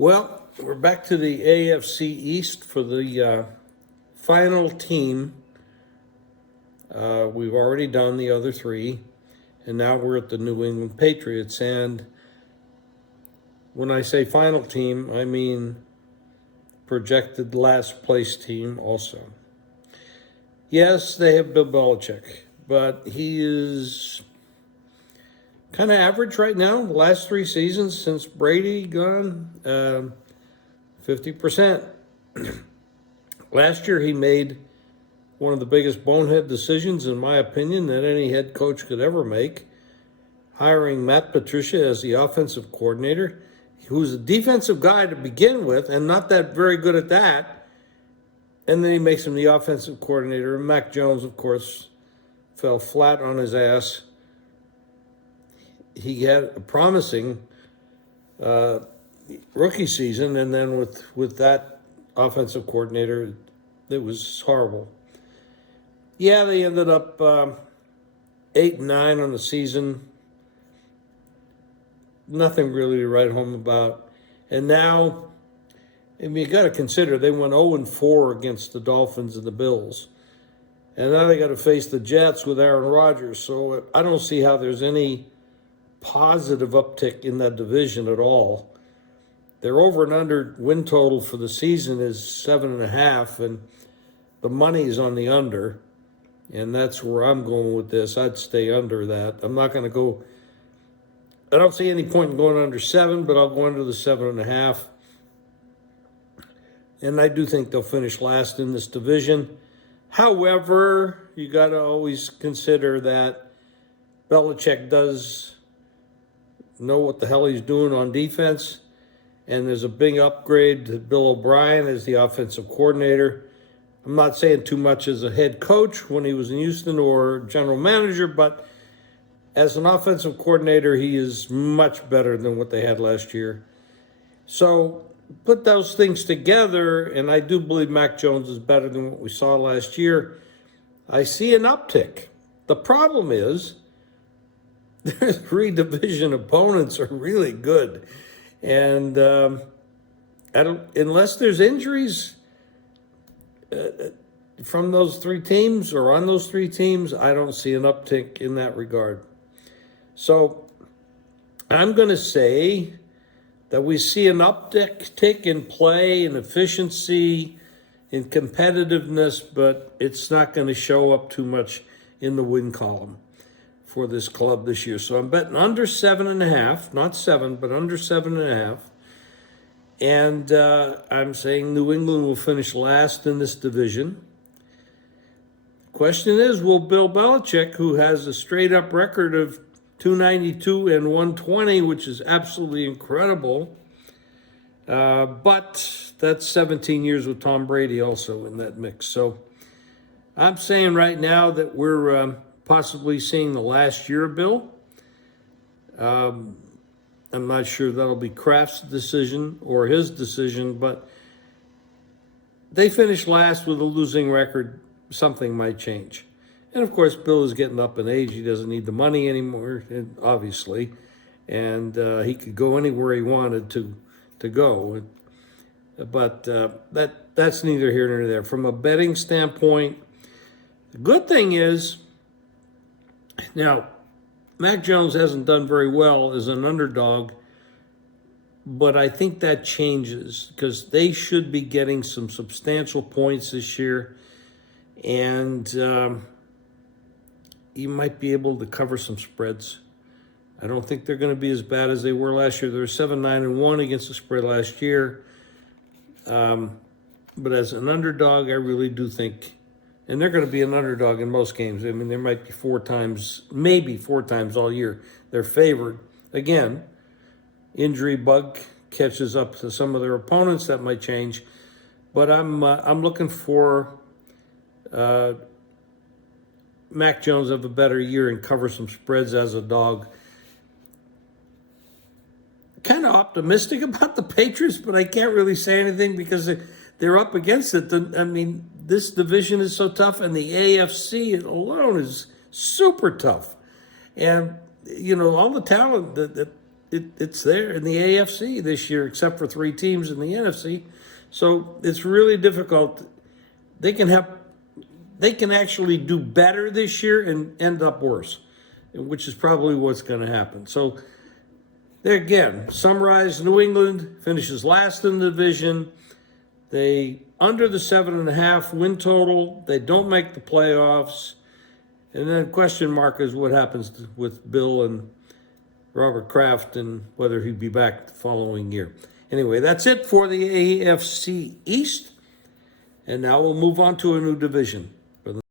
Well, we're back to the AFC East for the final team. We've already done the other three, and now we're at the New England Patriots. And when I say final team, I mean projected last place team also. Yes, they have Bill Belichick, but he is kind of average right now. The last three seasons since Brady gone, 50%. Last year he made one of the biggest bonehead decisions, in my opinion, that any head coach could ever make, hiring Matt Patricia as the offensive coordinator, who's a defensive guy to begin with and not that very good at that. And then he makes him the offensive coordinator. And Mac Jones, of course, fell flat on his ass. He had a promising rookie season, and then with that offensive coordinator, it was horrible. Yeah, they ended up 8-9 on the season. Nothing really to write home about. And now, I mean, you got to consider they went 0-4 against the Dolphins and the Bills. And now they got to face the Jets with Aaron Rodgers. So I don't see how there's any positive uptick in that division at all. Their over and under win total for the season is 7.5, and the money is on the under. And that's where I'm going with this. I'd stay under that. I'm not going to go. I don't see any point in going under 7, but I'll go under the 7.5. And I do think they'll finish last in this division. However, you got to always consider that Belichick does know what the hell he's doing on defense. And there's a big upgrade to Bill O'Brien as the offensive coordinator. I'm not saying too much as a head coach when he was in Houston or general manager, but as an offensive coordinator, he is much better than what they had last year. So put those things together, and I do believe Mac Jones is better than what we saw last year. I see an uptick. The problem is their three division opponents are really good. And unless there's injuries from those three teams or on those three teams, I don't see an uptick in that regard. So I'm going to say that we see an uptick in play, in efficiency, in competitiveness, but it's not going to show up too much in the win column for this club this year. So I'm betting under 7.5, not 7, but under 7.5. And I'm saying New England will finish last in this division. Question is, will Bill Belichick, who has a straight-up record of 292 and 120, which is absolutely incredible, but that's 17 years with Tom Brady also in that mix. So I'm saying right now that we're possibly seeing the last year of Bill. I'm not sure that'll be Kraft's decision or his decision, but they finished last with a losing record. Something might change. And of course, Bill is getting up in age. He doesn't need the money anymore, obviously. And he could go anywhere he wanted to go. But that's neither here nor there. From a betting standpoint, the good thing is, now, Mac Jones hasn't done very well as an underdog, but I think that changes because they should be getting some substantial points this year, and you might be able to cover some spreads. I don't think they're going to be as bad as they were last year. They were 7-9-1 against the spread last year, but as an underdog, I really do think. And they're going to be an underdog in most games. I mean, there might be maybe four times all year. They're favored. Again, injury bug catches up to some of their opponents. That might change. But I'm looking for Mac Jones to have a better year and cover some spreads as a dog. Kind of optimistic about the Patriots, but I can't really say anything because they're up against it. I mean, this division is so tough, and the AFC alone is super tough. And, you know, all the talent that it's there in the AFC this year, except for 3 teams in the NFC. So it's really difficult. They can actually do better this year and end up worse, which is probably what's going to happen. So there again, summarize: New England finishes last in the division. They under the 7.5 win total. They don't make the playoffs. And then question mark is what happens with Bill and Robert Kraft and whether he'd be back the following year. Anyway, that's it for the AFC East. And now we'll move on to a new division.